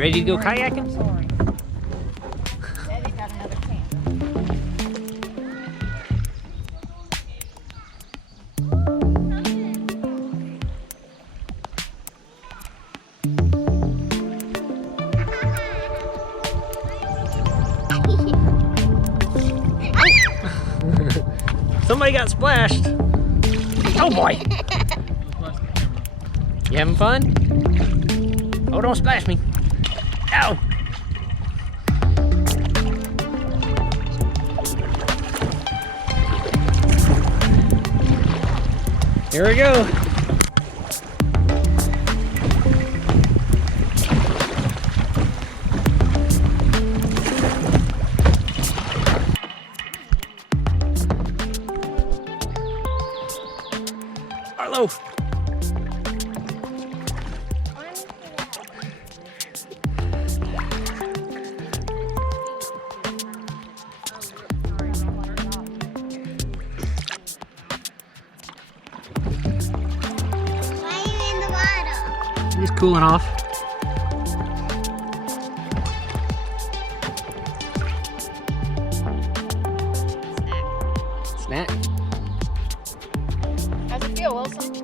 You ready to go kayaking? Sorry. Daddy got another can. Somebody got splashed. Oh boy. You having fun? Oh, don't splash me. Ow. Here we go. Arlo. He's cooling off. Snack. How's it feel, Wilson?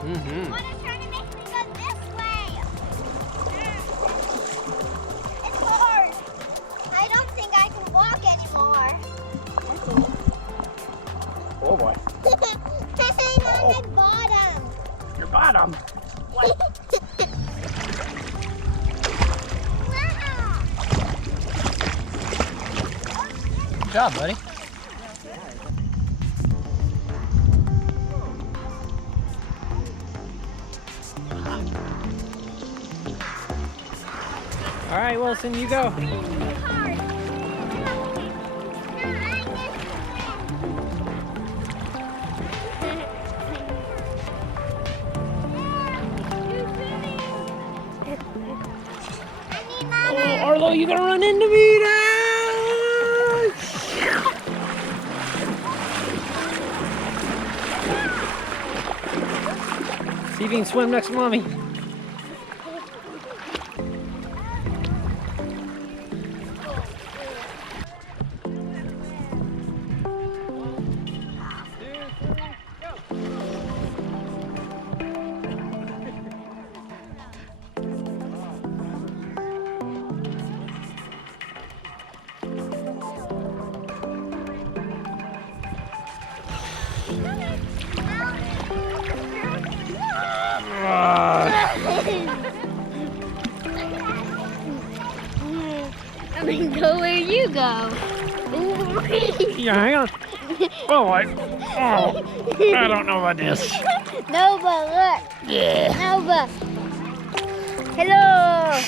Mm-hmm. Want to try to make me go this way? It's hard. I don't think I can walk anymore. Oh boy. I'm on the bottom. Your bottom. What? Wow. Good job, buddy. All right, Wilson, you go. Oh, Arlo, you gonna run into me now? See if you can swim next to mommy. I'm gonna go where you go. Ooh. Yeah, hang on. Oh, I don't know about this. Nova, look. Yeah. Nova. Hello.